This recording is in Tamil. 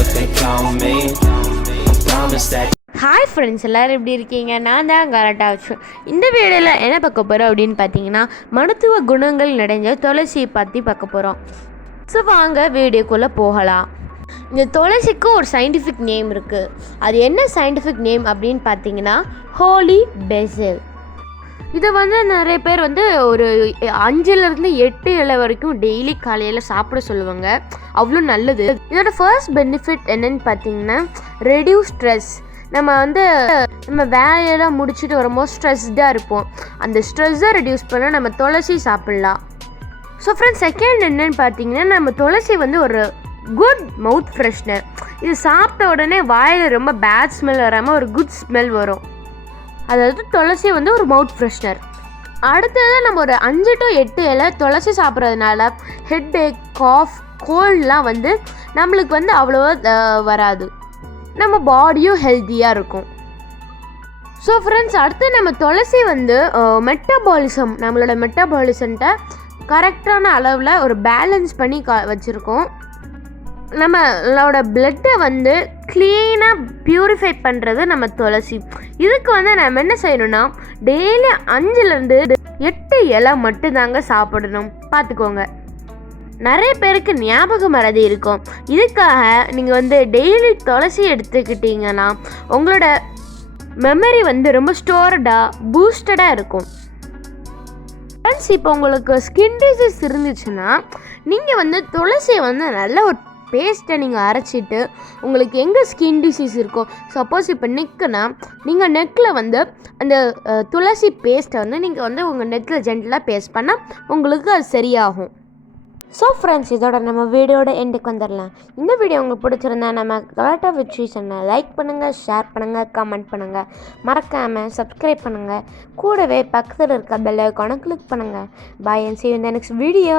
what they call me. Promise that. Hi friends, எல்லோரும் எப்படி இருக்கீங்க? நான் தான் கரெக்டாக வச்சு இந்த வீடியோவில் என்ன பார்க்க போகிறோம் அப்படின்னு பார்த்தீங்கன்னா, மருத்துவ குணங்கள் நிறைஞ்ச துளசியை பற்றி பார்க்க போகிறோம். ஸோ வாங்க வீடியோக்குள்ளே போகலாம். இந்த துளசிக்கு ஒரு சயின்டிஃபிக் நேம் இருக்குது. அது என்ன சயின்டிஃபிக் நேம் அப்படின்னு பார்த்தீங்கன்னா ஹோலி பெசில். இதை நிறைய பேர் ஒரு 5-8 இலை வரைக்கும் டெய்லி காலையில் சாப்பிட சொல்லுவாங்க. அவ்வளோ நல்லது. இதோட ஃபர்ஸ்ட் பெனிஃபிட் என்னன்னு பார்த்தீங்கன்னா ரெடியூஸ் ஸ்ட்ரெஸ். நம்ம வேலையெல்லாம் முடிச்சுட்டு வரும்போது ஸ்ட்ரெஸ்டாக இருப்போம். அந்த ஸ்ட்ரெஸ்ஸை ரெடியூஸ் பண்ண நம்ம துளசி சாப்பிட்லாம். ஸோ ஃப்ரெண்ட்ஸ், செகண்ட் என்னன்னு பார்த்தீங்கன்னா நம்ம துளசி ஒரு குட் மவுத் ஃப்ரெஷ்னர். இது சாப்பிட்ட உடனே வாயில் ரொம்ப பேட் ஸ்மெல் வராமல் ஒரு குட் ஸ்மெல் வரும். அதாவது துளசி ஒரு மவுத் ஃப்ரெஷ்னர். அடுத்தது நம்ம ஒரு 5 to 8 இலை துளசி சாப்பிட்றதுனால ஹெட்டேக், காஃப், கோல்ட்லாம் நம்மளுக்கு அவ்வளோவா வராது. நம்ம பாடியும் ஹெல்த்தியாக இருக்கும். ஸோ ஃப்ரெண்ட்ஸ், அடுத்து நம்ம துளசி மெட்டபாலிசம், நம்மளோட மெட்டபாலிசம்கிட்ட கரெக்டான அளவில் ஒரு பேலன்ஸ் பண்ணி வச்சுருக்கோம். நம்மளோட பிளட்டை க்ளீனாக ப்யூரிஃபை பண்ணுறது நம்ம துளசி. இதுக்கு நம்ம என்ன செய்யணும்னா டெய்லி 5-8 இலை மட்டும்தாங்க சாப்பிடணும். பார்த்துக்கோங்க. நிறைய பேருக்கு ஞாபக மறதி இருக்கும். இதுக்காக நீங்கள் டெய்லி துளசி எடுத்துக்கிட்டிங்கன்னா உங்களோட மெமரி ரொம்ப ஸ்டோர்டாக பூஸ்டடாக இருக்கும். ஃப்ரெண்ட்ஸ், இப்போ உங்களுக்கு ஸ்கின் டிசீஸ் இருந்துச்சுன்னா நீங்கள் துளசியை நல்ல ஒரு பேஸ்ட்டை நீங்கள் அரைச்சிட்டு உங்களுக்கு எங்கே ஸ்கின் டிசீஸ் இருக்கோ, சப்போஸ் இப்போ நெக்குன்னா நீங்கள் நெக்கில் அந்த துளசி பேஸ்ட்டை நீங்கள் உங்கள் நெக்கில் ஜென்டலாக பேஸ்ட் பண்ணால் உங்களுக்கு அது சரியாகும். ஸோ ஃப்ரெண்ட்ஸ், இதோட நம்ம வீடியோட எண்டுக்கு வந்துடலாம். இந்த வீடியோ உங்களுக்கு பிடிச்சிருந்தா நம்ம கலாட்டா வித் ட்ரீஸனை லைக் பண்ணுங்கள், ஷேர் பண்ணுங்கள், கமெண்ட் பண்ணுங்கள், மறக்காமல் சப்ஸ்கிரைப் பண்ணுங்கள். கூடவே பக்கத்தில் இருக்க பெல் ஐகானை கிளிக் பண்ணுங்கள். Bye and see you in the next video.